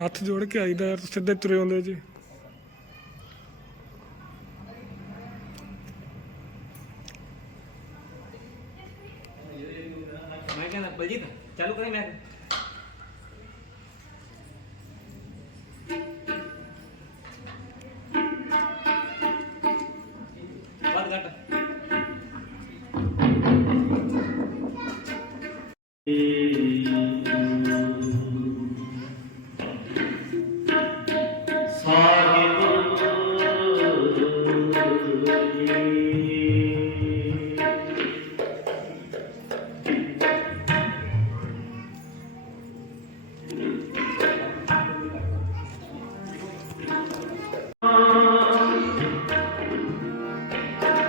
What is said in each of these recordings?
ਹੱਥ ਜੋੜ ਕੇ ਆਈਦਾ ਯਾਰ ਸਿੱਧੇ ਤੁਰੇ ਆਉਂਦੇ ਜੀ। ਮੈਂ ਕਹਿੰਦਾ, ਬਲਜੀਤ, ਚਾਲੂ ਕਰੇ ਮੈਂ।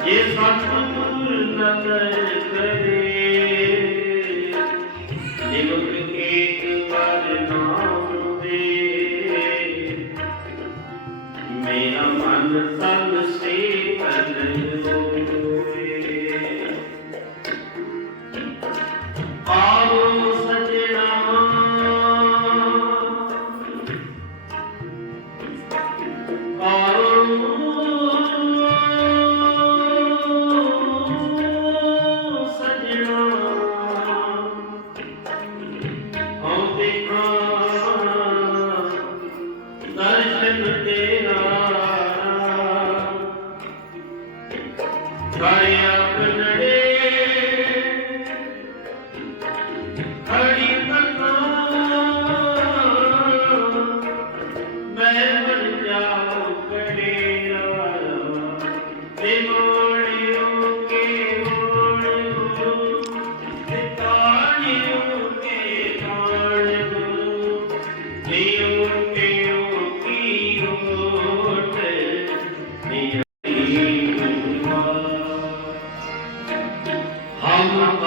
is unto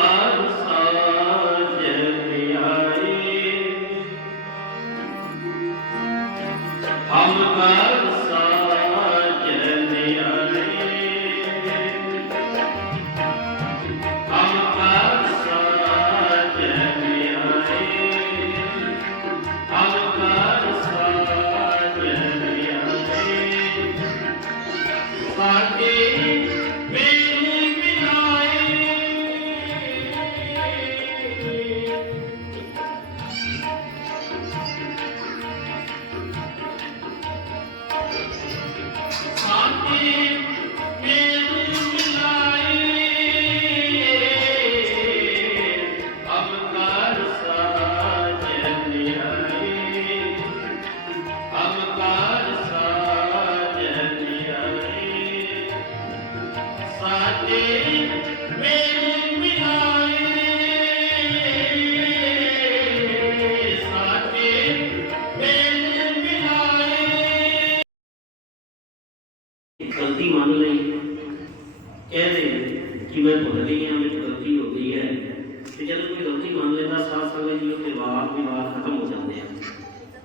আমার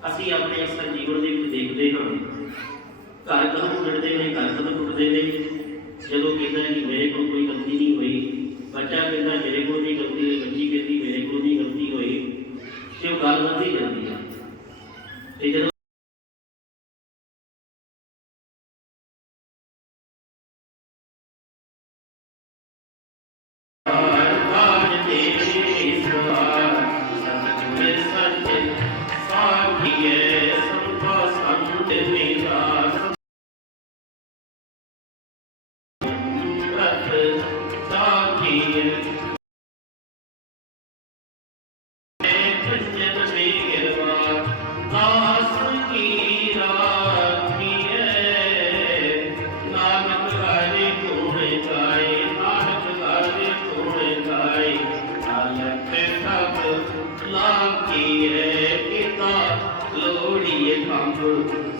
ਅਸੀਂ ਆਪਣੇ ਅਕਸਰ ਜੀਵਨ ਦੇ ਵਿੱਚ ਦੇਖਦੇ ਹਾਂ। ਘਰ ਕਦੋਂ ਟੁੱਟਦੇ ਨੇ, ਘਰ ਕਦੋਂ ਟੁੱਟਦੇ ਨੇ। ਜਦੋਂ ਕਹਿੰਦਾ ਕਿ ਮੇਰੇ ਕੋਲ ਕੋਈ ਗਲਤੀ ਨਹੀਂ ਹੋਈ, ਬੱਚਾ ਕਹਿੰਦਾ ਮੇਰੇ ਕੋਲ ਨਹੀਂ ਗਲਤੀ ਹੋਈ, ਬੱਚੀ ਕਹਿੰਦੀ ਮੇਰੇ ਕੋਲ ਨਹੀਂ ਗਲਤੀ ਹੋਈ, ਤੇ ਉਹ ਗੱਲ ਵਧਦੀ ਜਾਂਦੀ ਹੈ। ਤੇ ਜਦੋਂ লোড়িয়ে থামো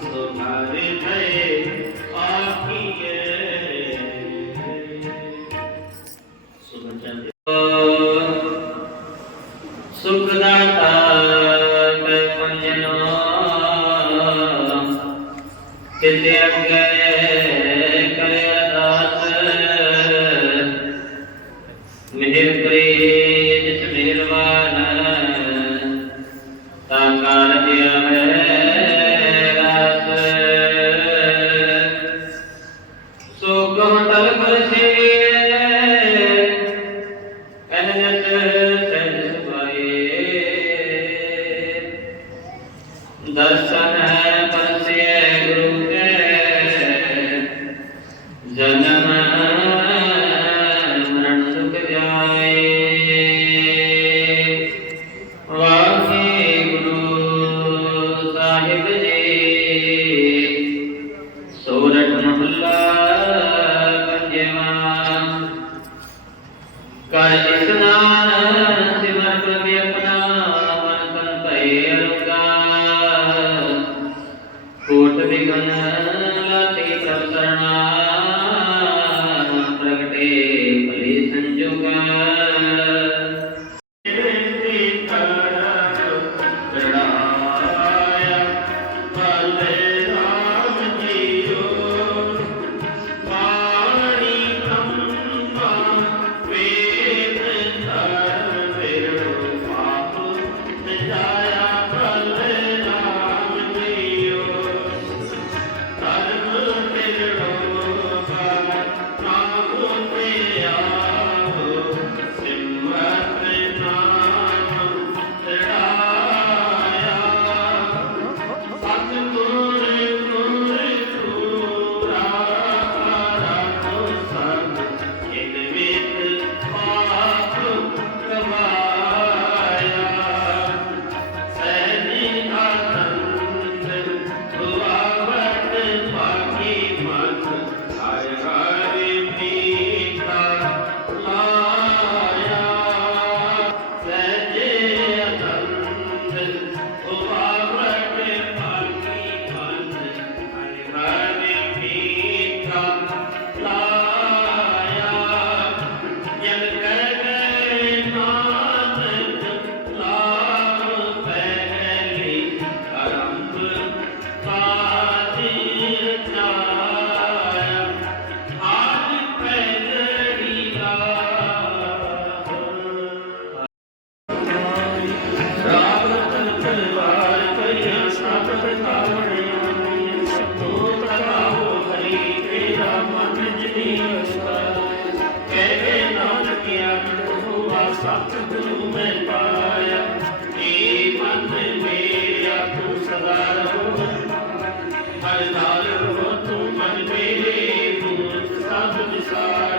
সোনার জয় and then Amen. desire.